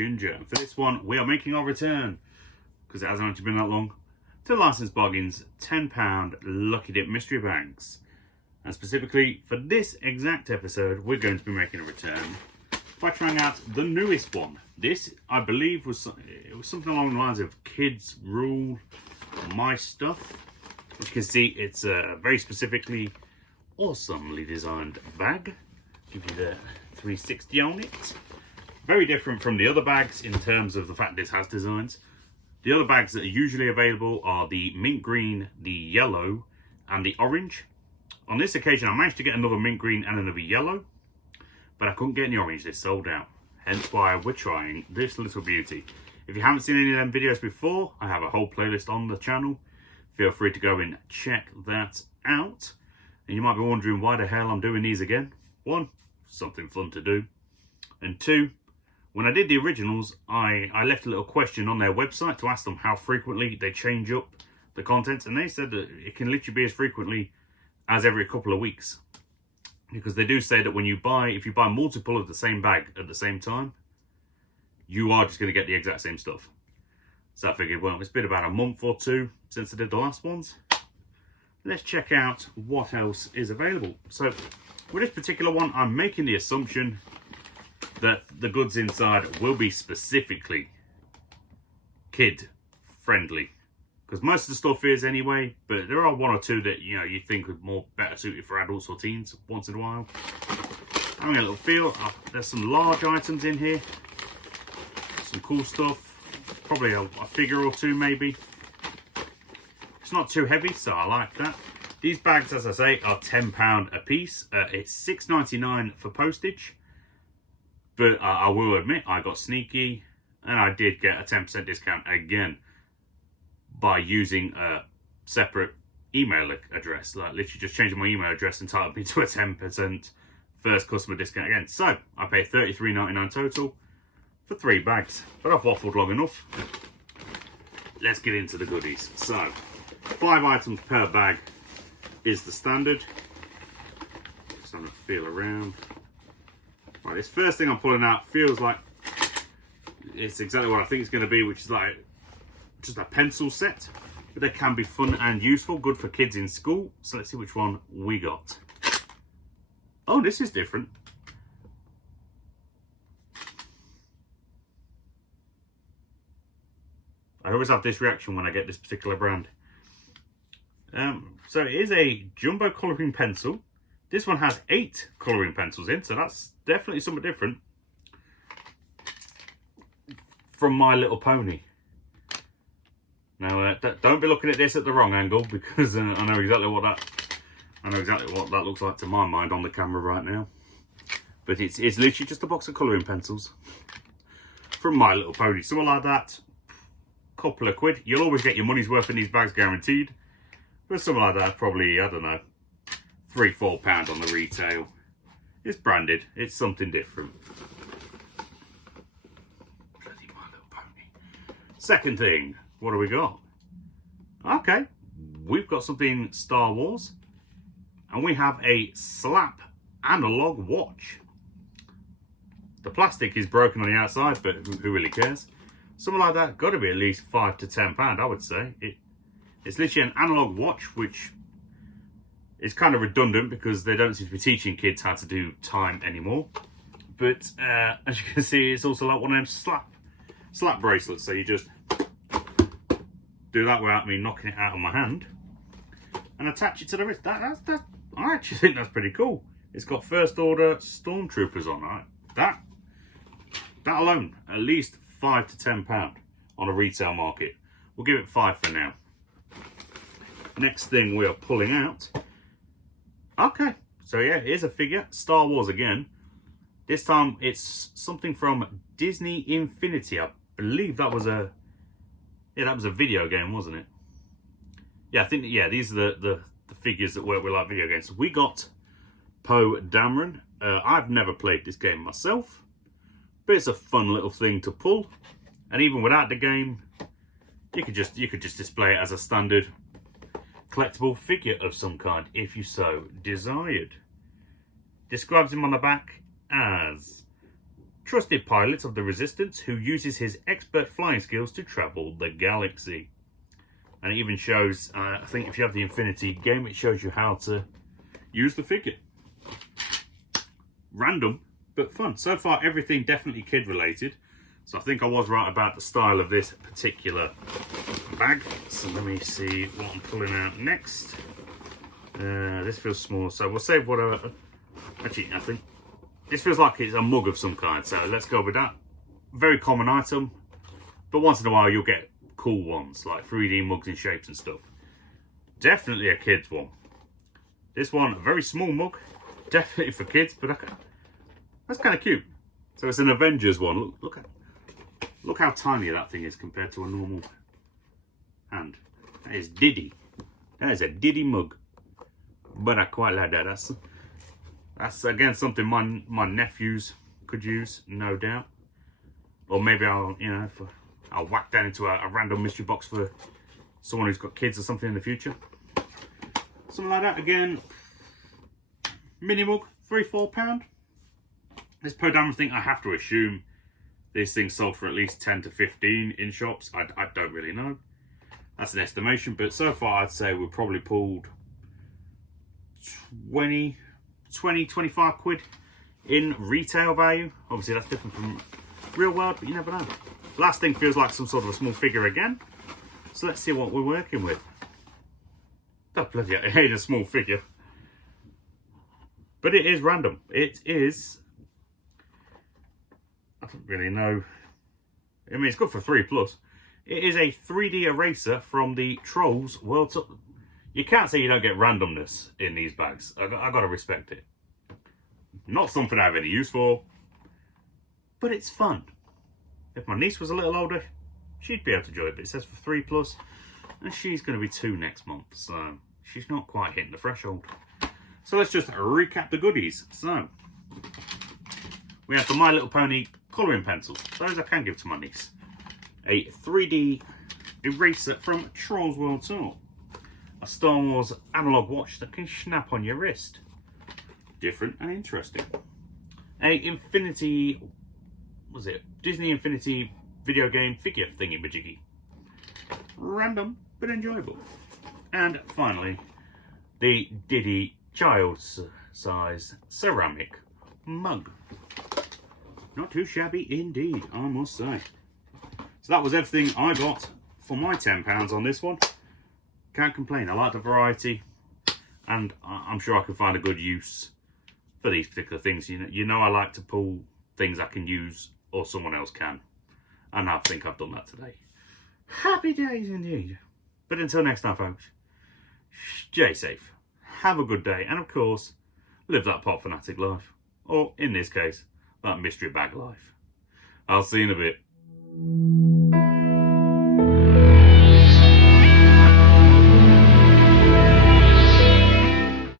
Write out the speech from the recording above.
Ginger. For this one, we are making our return, because it hasn't actually been that long, to Licensed Bargains £10 Lucky Dip Mystery Bags. And specifically, for this exact episode, we're going to be making a return by trying out the newest one. This, I believe, was something along the lines of Kidz Rule My Stuff. As you can see, it's a very specifically awesomely designed bag. Give you the 360 on it. Very different from the other bags in terms of the fact this has designs. The other bags that are usually available are the mint green, the yellow, and the orange. On this occasion, I managed to get another mint green and another yellow, but I couldn't get any orange. They sold out. Hence why we're trying this little beauty. If you haven't seen any of them videos before, I have a whole playlist on the channel. Feel free to go and check that out. And you might be wondering why the hell I'm doing these again. One, something fun to do. And two, when I did the originals, I left a little question on their website to ask them how frequently they change up the content. And they said that it can literally be as frequently as every couple of weeks. Because they do say that when you buy, if you buy multiple of the same bag at the same time, you are just going to get the exact same stuff. So I figured, well, it's been about a month or two since I did the last ones. Let's check out what else is available. So with this particular one, I'm making the assumption that the goods inside will be specifically kid friendly. Because most of the stuff is anyway, but there are one or two that, you know, you think would more better suited for adults or teens once in a while. Having a little feel. There's some large items in here. Some cool stuff. Probably a figure or two maybe. It's not too heavy, so I like that. These bags, as I say, are £10 a piece. It's $6.99 for postage. But I will admit, I got sneaky and I did get a 10% discount again by using a separate email address. Like literally just changing my email address entitled me to a 10% first customer discount again. So I paid $33.99 total for 3 bags. But I've waffled long enough. Let's get into the goodies. So 5 items per bag is the standard. Just having a feel around. Right, this first thing I'm pulling out feels like it's exactly what I think it's going to be, which is like just a pencil set, but they can be fun and useful, good for kids in school. So let's see which one we got. Oh, this is different. I always have this reaction when I get this particular brand. So it is a jumbo colouring pencil. This one has 8 colouring pencils in, so that's definitely something different from My Little Pony. Now, don't be looking at this at the wrong angle, because I know exactly what that looks like to my mind on the camera right now. But it's literally just a box of colouring pencils from My Little Pony. Something like that, couple of quid. You'll always get your money's worth in these bags, guaranteed. But something like that, probably, I don't know, £3-4 on the retail. It's branded. It's something different. Bloody My Little Pony. Second thing. What do we got? Okay, we've got something Star Wars, and we have a slap analog watch. The plastic is broken on the outside, but who really cares? Something like that, got to be at least £5 to £10, I would say. It's literally an analog watch, which is kind of redundant because they don't seem to be teaching kids how to do time anymore. But as you can see, it's also like one of them slap bracelets, so you just do that without me knocking it out of my hand and attach it to the wrist. I actually think that's pretty cool. It's got First Order Stormtroopers on it. That alone, at least £5 to £10 on a retail market. We'll give it 5 for now. Next thing we are pulling out. Okay, so yeah, here's a figure. Star Wars again. This time it's something from Disney Infinity. I believe that was a video game, wasn't it? Yeah, I think, yeah, these are the figures that work with like video games. So we got Poe Dameron. I've never played this game myself, but it's a fun little thing to pull. And even without the game, you could just display it as a standard collectible figure of some kind, if you so desired. Describes him on the back as trusted pilot of the Resistance who uses his expert flying skills to travel the galaxy. And it even shows, I think if you have the Infinity game, it shows you how to use the figure. Random, but fun. So far, everything definitely kid related. So I think I was right about the style of this particular bag. So let me see what I'm pulling out next. This feels small, so we'll save whatever. Actually, I think this feels like it's a mug of some kind, so let's go with that. Very common item, but once in a while you'll get cool ones, like 3D mugs in shapes and stuff. Definitely a kid's one. This one, a very small mug, definitely for kids, but that's kind of cute. So it's an Avengers one. Look how tiny that thing is compared to a normal hand. That is Diddy. That is a Diddy mug. But I quite like that. That's again something my nephews could use, no doubt. Or maybe I'll whack that into a random mystery box for someone who's got kids or something in the future. Something like that. Again, mini mug, £3-4. This Poe Dameron thing, I have to assume this thing sold for at least 10 to 15 in shops. I don't really know. That's an estimation, but so far I'd say we've probably pulled 20, 25 quid in retail value. Obviously that's different from real world, but you never know. Last thing feels like some sort of a small figure again. So let's see what we're working with. Oh, bloody hell, I hate a small figure. But it is random. It is, I don't really know. I mean, it's good for 3+. It is a 3D eraser from the Trolls World Tour. You can't say you don't get randomness in these bags. I gotta respect it. Not something I have any use for, but it's fun. If my niece was a little older, she'd be able to enjoy it, but it says for 3+, and she's going to be 2 next month, so she's not quite hitting the threshold. So let's just recap the goodies. So, we have the My Little Pony colouring pencils. Those I can give to my niece. A 3D eraser from Trolls World Tour. A Star Wars analog watch that can snap on your wrist. Different and interesting. A Infinity, what was it? Disney Infinity video game figure thingy-majiggy. Random, but enjoyable. And finally, the Diddy child-size ceramic mug. Not too shabby indeed, I must say. So that was everything I got for my £10 on this one. Can't complain. I like the variety, and I'm sure I can find a good use for these particular things. You know I like to pull things I can use or someone else can, and I think I've done that today. Happy days indeed. But until next time, folks, stay safe, have a good day, and of course, live that pop fanatic life, or in this case, that mystery bag life. I'll see you in a bit.